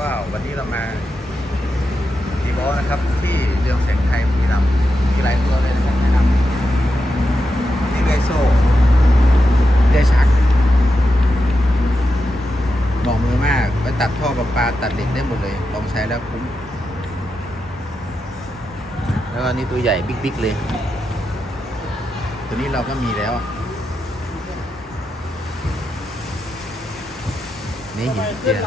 ว่าวันนี้เรามาดีบอสนะครับที่เรืองแสงไทยบุรีรัมย์มีหลายตัวเลยนะครับแนะนำนี่เรโซเรือชักบอกมือมากไปตัดท่อประปาตัดเหล็กได้หมดเลย ลองใช้แล้วคุ้ม แล้วก็นี่ตัวใหญ่บิ๊กๆเลย ตัวนี้เราก็มีแล้วนี่หินเจีย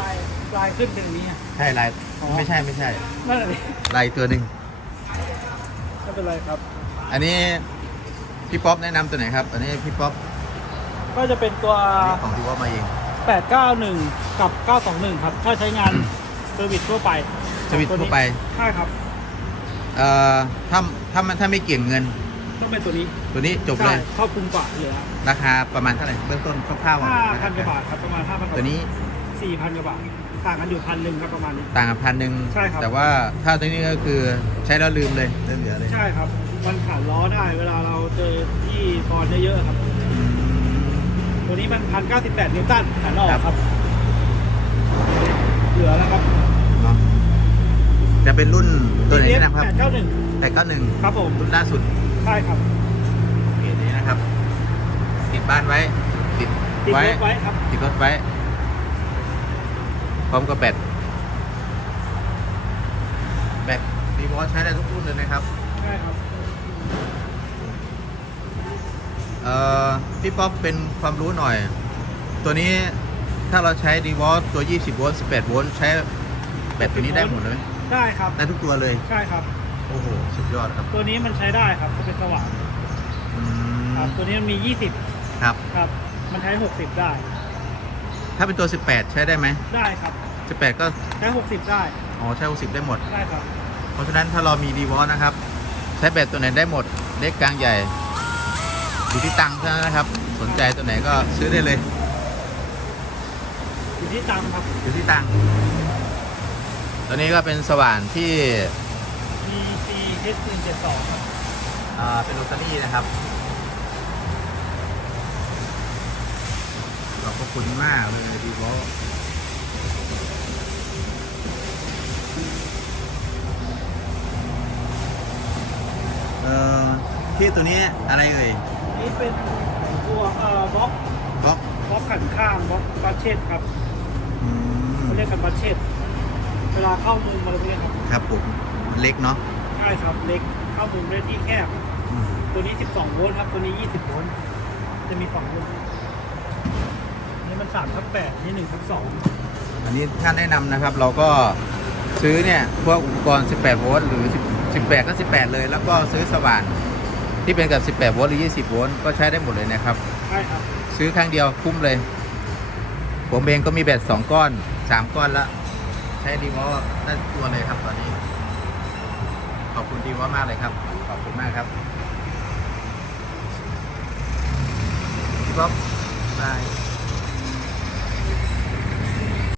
ลายลายขึ้นเป็นอย่างนี้อะใช่ลายไม่ใช่ไม่ใช่นั่นแหละดิลายตัวหนึ่งไม่เป็นไรครับ อันนี้พี่ป๊อปแนะนำตัวไหนครับ อันนี้พี่ป๊อปก็จะเป็นตัว อันนี้ของพี่ป๊อปมาเอง891 กับ 921 ครับ ถ้าใช้งานเซอร์วิสทั่วไปสวิตช์ทั่วไปใช่ครับ เอ่อถ้าถ้ามันถ้าไม่เกี่ยงเงิน ต้องเป็นตัวนี้ตัวนี้จบเลใช่ยครอบคลุมกว่าเหลือราคาประมาณเท่าไหร่เบื้องต้นคร่าวๆก่อน5,000กว่าบาทครับ ประมาณ5,000กว่าบาทตัวนี้ 4,000กว่าบาทต่างกันอยู่พันหนึ่งครับประมาณนี้ ต่างกันพันหนึ่งใช่ครับ แต่ว่าถ้าตัวนี้ก็คือใช้แล้วลืมเลยเริ่มเหลือเลยใช่ครับ มันขาดล้อได้เวลาเราเจอที่บอลเยอะๆครับ ตัวนี้มัน1,098นิวตันขาดออกครับ เหลือแล้วครับเนาะจะเป็นรุ่นตัวไหน TF แนะครับ891แต่ก็หนึ่งครับผม รุ่นล่าสุดใช่ครับเกรดนี้นะครับ ติดบ้านไว้ ติดติดไว้ รถไว้ครับ ติดรถไว้ พร้อมกับแบตแบตดีวอลใช้ได้ทุกรุ่นเลยนะครับใช่ครับเอ่อพี่ป๊อปเป็นความรู้หน่อย ตัวนี้ถ้าเราใช้ดีวอลตัว 20 โวลต์ 18 โวลต์ใช้แบตตัวนี้ได้หมดเลยไหมได้ครับ ได้ทุกตัวเลย ใช่ครับ โอ้โห สุดยอดครับ ตัวนี้มันใช้ได้ครับจะเป็นสว่างอืมครับ ตัวนี้มันมีครับ20ครับ มันใช้ 60 ได้ ถ้าเป็นตัว 18 ใช้ได้ไหมได้ครับ 18 ก็ใช้60 ได้ อ๋อ ใช้ 60 ได้หมด ได้ครับ เพราะฉะนั้นถ้าเรามีดีวอลนะครับ ใช้แบตตัวไหนได้หมด เล็กกลางใหญ่ อยู่ที่ตังค์เท่านั้นนะครับ สนใจตัวไหนก็ซื้อได้เลย อยู่ที่ตังค์ครับ อยู่ที่ตังค์ตัวนี้ก็เป็นสว่านที่ PC H172 ครับ อ่าเป็นโรตารี่นะครับขอบพ ระคุณมากเลยดีวอลเอ่อที่ตัวนี้อะไรเอ่ยนี่เป็นตัวเอ่อบล็อกบล็อกบล็อกขันข้างบล็อกบัชเชตครับอืมเขาเรียกกันบัชเชตเวลาเข้ามุมอะไรพวกนี้ครับครับผมมันเล็กเนาะใช่ครับเล็กเข้ามุมได้ที่แคบ อืมตัวนี้ 12 โวลต์ครับ ตัวนี้ 20 โวลต์ จะมีสองรุ่น นี่มัน3ทับ8นี่1ทับ2อันนี้ท่านแนะนำนะครับ เราก็ซื้อเนี่ยพวกอุปกรณ์ 18 โวลต์หรือ 10 18 ก็ 18 เลย แล้วก็ซื้อสว่านที่เป็นกับ 18 โวลต์หรือ 20 โวลต์ก็ใช้ได้หมดเลยนะครับ ใช่ครับซื้อครั้งเดียวคุ้มเลย ผมเองก็มีแบต2ก้อน3ก้อนละใช้ดีวอลได้ตัวเลยครับตอนนี้ ขอบคุณดีวอลมากเลยครับ ขอบคุณมากครับพี่บ๊อบบาย